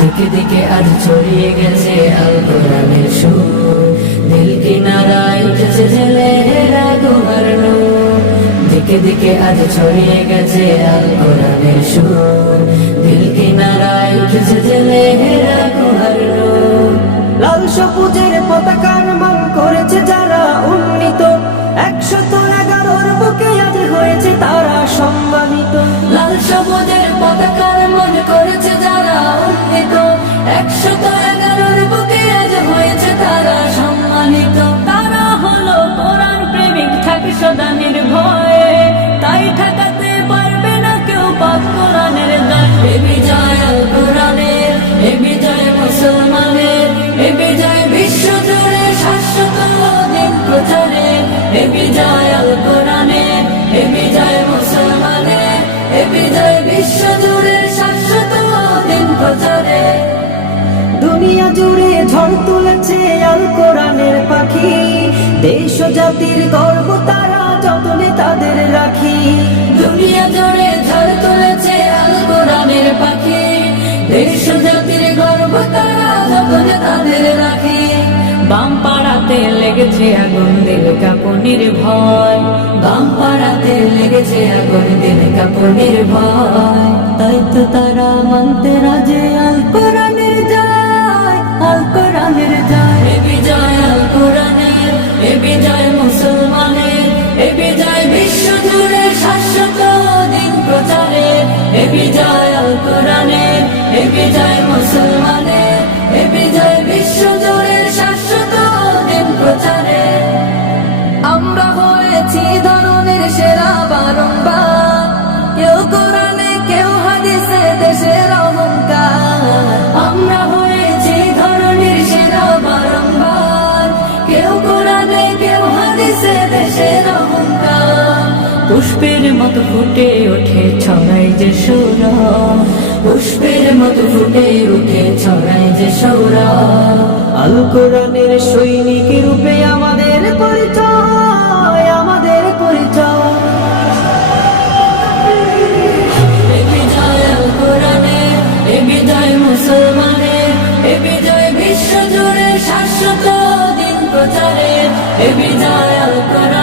দিকে দিকে আজ ছড়িয়ে গেছে আল কোরআনের সুর, দিল কিনারায় উঠেছে ছেলেরা গুহার নূর। দিকে দিকে আজ ছড়িয়ে গেছে আল কোরআনের সুর, দিল কিনারায় উঠেছে ছেলেরা গুহার নূর। লাল সবুজের পতাকার মান করেছে যারা উন্নীত, 111 বুকে আজ হয়েছে তারা সম্মানিত। লাল সবুজের পতাকার মান করেছে যারা উন্নীত, 111 বুকে আজ হয়েছে তারা সম্মানিত। তারা হলো কোরআন প্রেমিক, থাকে সদা নির্ভয়ে, তাই ঠেকাতে পারবে না কেউ পাক কোরআনের দায়। এ বিজয় আল কোরআনের, এ বিজয় মুসলমানের, এ বিজয় বিশ্ব জুড়ে শাশ্বত দিন প্রচারের। এ বিজয় আল কোরআনের, এ বিজয় মুসলমানের, এ বিজয় বিশ্ব জুড়ে শাশ্বত দিন প্রচারের। দুনিয়া জুড়ে ঝড় তুলেছে আল কোরআনের পাখি, দেশ ও জাতির গর্ব তারা যতনে তাদের রাখি। দুনিয়া জুড়ে ঝড় তুলেছে আল কোরআনের পাখি, দেশ ও জাতির গর্ব তারা যতনে তাদের রাখি। বাম পাড়াতে লেগেছে আগুন, দিল কাঁপুনির ভয়। বাম পাড়াতে লেগেছে আগুন, দিল কাঁপুনির ভয়। তাই তো তারা মানতে রাজে আল কোরআনের জয়, আল কোরআনের জয়। এ বিজয় আল কোরআনের, এ বিজয় মুসলমানের, এ বিজয় বিশ্ব জুড়ে শাশ্বত দিন প্রচারের। এ বিজয় আল কোরআনের, এ বিজয় মুসলমানের, এ বিজয় বিশ্ব জুড়ে শাশ্বত দিন প্রচারের। আমরা হয়েছি ধরনের সেরা বারংবার, কেউ কোরআনে কেউ হাদিসে দেশের অহংকার। আমরা হয়েছি ধরনের সেরা বারংবার, কেউ কোরআনে কেউ হাদিসে দেশের অহংকার। পুষ্পের মতো ফুটে ওঠে ছড়াই যে সৌরভ, পুষ্পের মতো ফুটে উঠে ছড়ায় যে সৌরভ। আল কোরআনের সৈনিক রূপে আমাদের পরিচয়, আমাদের পরিচয়। এ বিজয় আল কোরআনের, এ বিজয় মুসলমানের, এ বিজয় বিশ্ব জুড়ে শাশ্বত দিন প্রচারের। এ বিজয় আল কোরআনের।